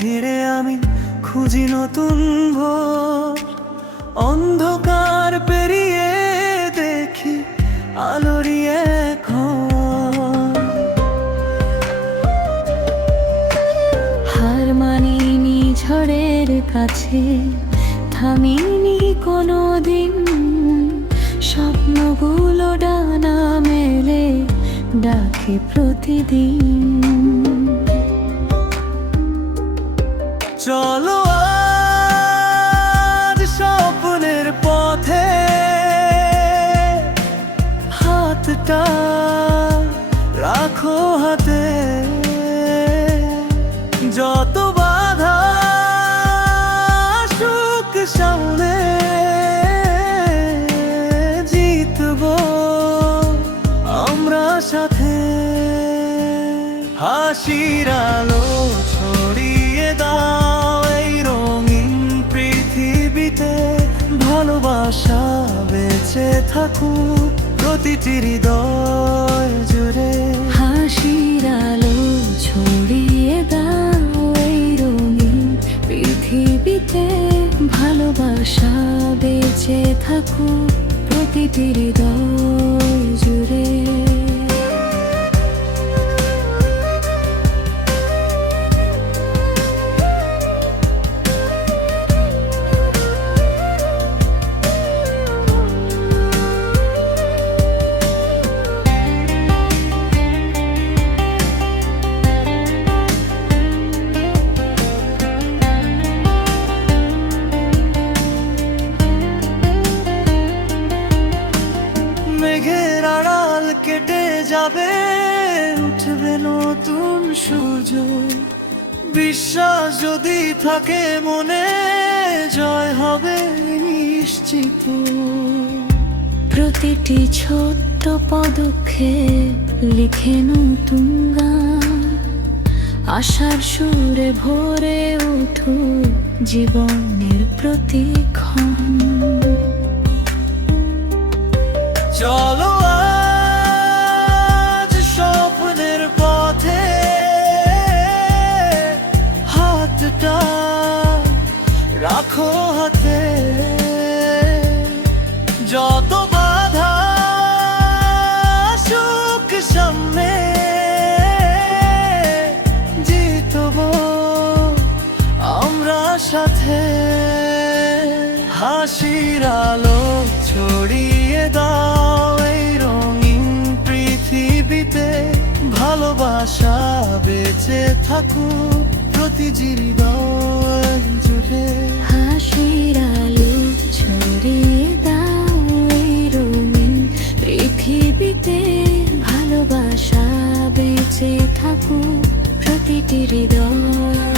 ভিড়ে আমি খুঁজি নতুন ভোর। অন্ধকার পেরিয়ে দেখি আলোরই এখন। হার মানিনি ঝড়ের কাছে, থামিনি কোনো দিন। স্বপ্নগুলো ডানা মেলে ডাকে প্রতিদিন। চলো আজ স্বপ্নের পথে, হাতটা রাখো হাতে। যত বাধা আসুক সামনে, জিতবো আমরা সাথে। হাসির আলো ছড়িয়ে দাও এই রঙিন পৃথিবীতে। ভালোবাসা বেঁচে থাকুক প্রতিটি হৃদয় জুড়ে। হাসির আলো ছড়িয়ে দাও এই রঙিন পৃথিবীতে। ভালোবাসা বেঁচে থাকুক প্রতিটি হৃদয় জুড়ে। মেঘের আড়াল কেটে যাবে, উঠবে নতুন সূর্য। বিশ্বাস যদি থাকে মনে, জয় হবে নিশ্চিত। প্রতিটি ছোট্ট পদক্ষেপ লিখে নতুন গান। আশার সুরে ভরে উঠুক জীবনের প্রতিক্ষণ। চলো আজ স্বপ্নের পথে, হাতটা রাখো হাতে। যত বাধা আসুক সামনে, জিতবো আমরা সাথে। হাসির আলো ছড়িয়ে দাও এই রঙিন পৃথিবীতে। ভালোবাসা বেঁচে থাকুক প্রতিটি হৃদয় জুড়ে। হাসির আলো ছড়িয়ে দাও এই রঙিন পৃথিবীতে। ভালোবাসা বেঁচে থাকুক প্রতিটি হৃদয়